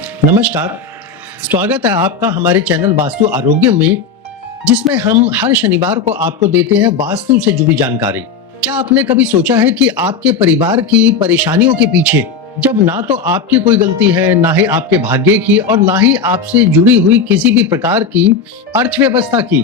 नमस्कार, स्वागत है आपका हमारे चैनल वास्तु आरोग्य में, जिसमें हम हर शनिवार को आपको देते हैं वास्तु से जुड़ी जानकारी। क्या आपने कभी सोचा है कि आपके परिवार की परेशानियों के पीछे जब ना तो आपकी कोई गलती है, ना ही आपके भाग्य की और ना ही आपसे जुड़ी हुई किसी भी प्रकार की अर्थव्यवस्था की,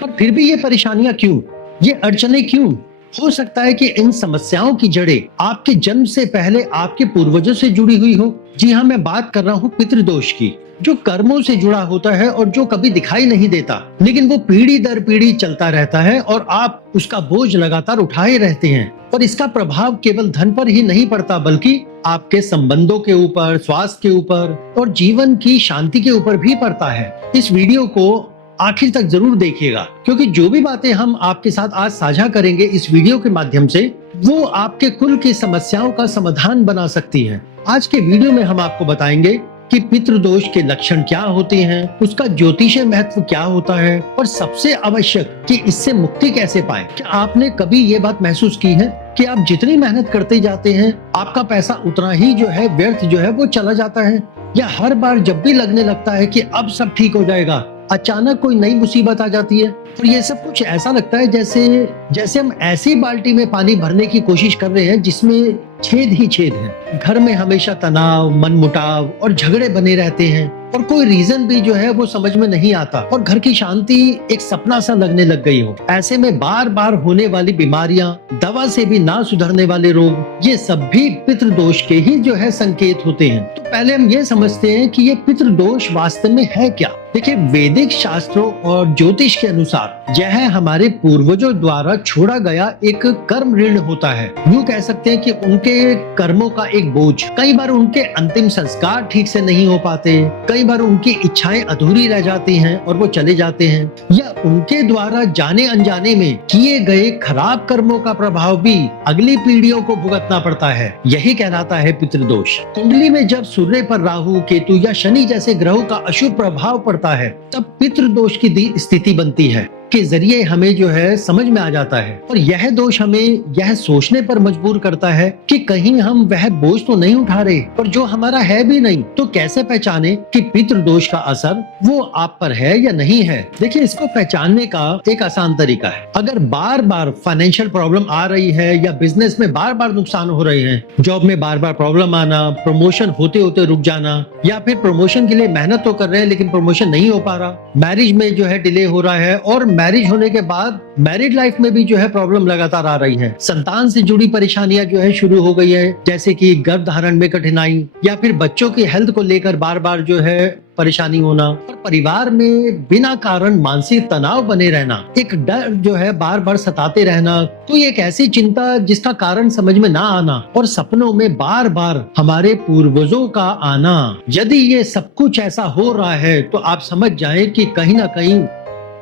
पर फिर भी ये परेशानियां क्यों, ये अड़चने क्यों? हो सकता है कि इन समस्याओं की जड़ें आपके जन्म से पहले आपके पूर्वजों से जुड़ी हुई हो। जी हाँ, मैं बात कर रहा हूँ पितृदोष की, जो कर्मों से जुड़ा होता है और जो कभी दिखाई नहीं देता, लेकिन वो पीढ़ी दर पीढ़ी चलता रहता है और आप उसका बोझ लगातार उठाए रहते हैं। और इसका प्रभाव केवल धन पर ही नहीं पड़ता, बल्कि आपके संबंधों के ऊपर, स्वास्थ्य के ऊपर और जीवन की शांति के ऊपर भी पड़ता है। इस वीडियो को आखिर तक जरूर देखिएगा, क्योंकि जो भी बातें हम आपके साथ आज साझा करेंगे इस वीडियो के माध्यम से, वो आपके कुल की समस्याओं का समाधान बना सकती है। आज के वीडियो में हम आपको बताएंगे कि पितृदोष के लक्षण क्या होते हैं, उसका ज्योतिषीय महत्व क्या होता है और सबसे आवश्यक कि इससे मुक्ति कैसे पाएं। क्या आपने कभी ये बात महसूस की है कि आप जितनी मेहनत करते जाते हैं, आपका पैसा उतना ही जो है व्यर्थ जो है वो चला जाता है? या हर बार जब भी लगने लगता है कि अब सब ठीक हो जाएगा, अचानक कोई नई मुसीबत आ जाती है और ये सब कुछ ऐसा लगता है जैसे हम ऐसी बाल्टी में पानी भरने की कोशिश कर रहे हैं जिसमें छेद ही छेद है। घर में हमेशा तनाव, मनमुटाव और झगड़े बने रहते हैं और कोई रीजन भी जो है वो समझ में नहीं आता और घर की शांति एक सपना सा लगने लग गई हो। ऐसे में बार बार होने वाली बीमारियां, दवा से भी ना सुधरने वाले रोग, ये सब भी पितृदोष के ही जो है संकेत होते हैं। तो पहले हम ये समझते हैं कि ये पितृदोष वास्तव में है क्या। देखिए, वैदिक शास्त्रों और ज्योतिष के अनुसार यह हमारे पूर्वजों द्वारा छोड़ा गया एक कर्म ऋण होता है। यूँ कह सकते हैं कि उनके कर्मों का एक बोझ। कई बार उनके अंतिम संस्कार ठीक से नहीं हो पाते, कई बार उनकी इच्छाएं अधूरी रह जाती हैं और वो चले जाते हैं, या उनके द्वारा जाने अनजाने में किए गए खराब कर्मों का प्रभाव भी अगली पीढ़ियों को भुगतना पड़ता है। यही कहलाता है पितृदोष। कुंडली में जब सूर्य पर राहु, केतु या शनि जैसे ग्रहों का अशुभ प्रभाव पड़ता है, तब पितृदोष की स्थिति बनती है के जरिए हमें जो है समझ में आ जाता है। और यह दोष हमें यह सोचने पर मजबूर करता है कि कहीं हम वह बोझ तो नहीं उठा रहे, और जो हमारा है भी नहीं, तो कैसे पहचाने कि पितृदोष का असर वो आप पर है या नहीं है। देखिए, इसको पहचानने का एक आसान तरीका है। अगर बार बार फाइनेंशियल प्रॉब्लम आ रही है या बिजनेस में बार बार नुकसान हो रहे हैं, जॉब में बार बार प्रॉब्लम आना, प्रमोशन होते होते रुक जाना, या फिर प्रमोशन के लिए मेहनत तो कर रहे हैं लेकिन प्रमोशन नहीं हो पा रहा, मैरिज में जो है डिले हो रहा है और मैरिज होने के बाद मैरिड लाइफ में भी जो है प्रॉब्लम लगातार आ रही है, संतान से जुड़ी परेशानियां जो है शुरू हो गई है, जैसे कि गर्भ धारण में कठिनाई, या फिर बच्चों की हेल्थ को लेकर बार बार जो है परेशानी होना, और परिवार में बिना कारण मानसिक तनाव बने रहना, एक डर जो है बार बार सताते रहना, तो एक ऐसी चिंता जिसका कारण समझ में ना आना, और सपनों में बार बार हमारे पूर्वजों का आना। यदि ये सब कुछ ऐसा हो रहा है तो आप समझ जाएं कि कहीं ना कहीं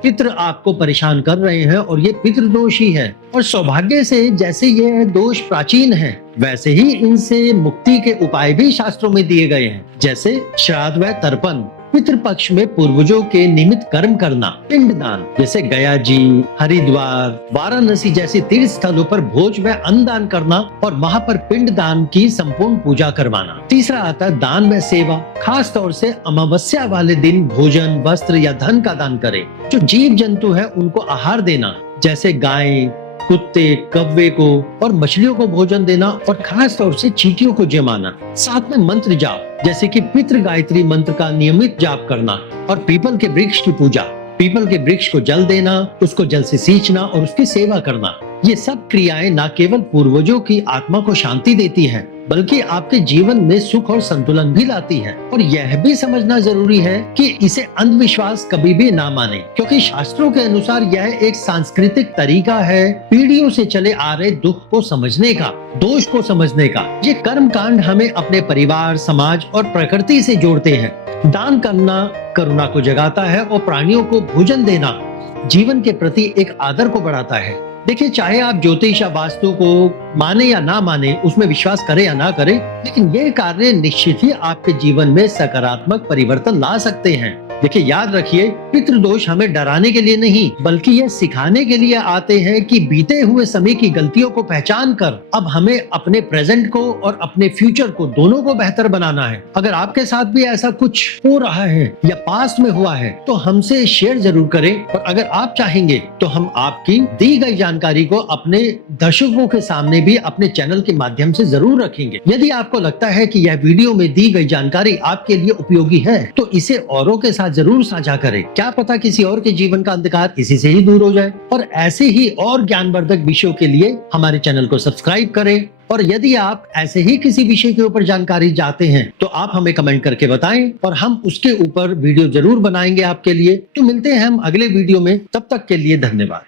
पितृ आपको परेशान कर रहे हैं और ये पितृदोष ही है। और सौभाग्य से जैसे ये दोष प्राचीन है, वैसे ही इनसे मुक्ति के उपाय भी शास्त्रों में दिए गए हैं, जैसे श्राद्ध व तर्पण, पितृपक्ष में पूर्वजों के निमित्त कर्म करना, पिंडदान जैसे गया जी, हरिद्वार, वाराणसी जैसे तीर्थ स्थलों पर भोज व अन्नदान करना और वहाँ पर पिंडदान की संपूर्ण पूजा करवाना। तीसरा आता है दान व सेवा, खास तौर से अमावस्या वाले दिन भोजन, वस्त्र या धन का दान करें। जो जीव जंतु है उनको आहार देना, जैसे गाय, कुत्ते, कौवे को और मछलियों को भोजन देना, और खास तौर से चींटियों को जमाना। साथ में मंत्र जाप, जैसे कि पितृ गायत्री मंत्र का नियमित जाप करना, और पीपल के वृक्ष की पूजा, पीपल के वृक्ष को जल देना, उसको जल से सींचना और उसकी सेवा करना। ये सब क्रियाएं न केवल पूर्वजों की आत्मा को शांति देती हैं, बल्कि आपके जीवन में सुख और संतुलन भी लाती है। और यह भी समझना जरूरी है कि इसे अंधविश्वास कभी भी ना माने, क्योंकि शास्त्रों के अनुसार यह एक सांस्कृतिक तरीका है पीढ़ियों से चले आ रहे दुख को समझने का, दोष को समझने का। ये कर्म कांड हमें अपने परिवार, समाज और प्रकृति से जोड़ते हैं। दान करना करुणा को जगाता है और प्राणियों को भोजन देना जीवन के प्रति एक आदर को बढ़ाता है। देखिए, चाहे आप ज्योतिष या वास्तु को माने या ना माने, उसमें विश्वास करें या ना करें, लेकिन ये कार्य निश्चित ही आपके जीवन में सकारात्मक परिवर्तन ला सकते हैं। देखिए, याद रखिए, पितृदोष हमें डराने के लिए नहीं बल्कि यह सिखाने के लिए आते हैं कि बीते हुए समय की गलतियों को पहचान कर अब हमें अपने प्रेजेंट को और अपने फ्यूचर को दोनों को बेहतर बनाना है। अगर आपके साथ भी ऐसा कुछ हो रहा है या पास्ट में हुआ है तो हमसे शेयर जरूर करें, और अगर आप चाहेंगे तो हम आपकी दी गई जानकारी को अपने दर्शकों के सामने भी अपने चैनल के माध्यम से जरूर रखेंगे। यदि आपको लगता है कि यह वीडियो में दी गई जानकारी आपके लिए उपयोगी है तो इसे औरों के साथ जरूर साझा करें। क्या पता किसी और के जीवन का अंधकार इसी से ही दूर हो जाए। और ऐसे ही और ज्ञानवर्धक विषयों के लिए हमारे चैनल को सब्सक्राइब करें। और यदि आप ऐसे ही किसी विषय के ऊपर जानकारी चाहते हैं तो आप हमें कमेंट करके बताएं और हम उसके ऊपर वीडियो जरूर बनाएंगे आपके लिए। तो मिलते हैं हम अगले वीडियो में, तब तक के लिए धन्यवाद।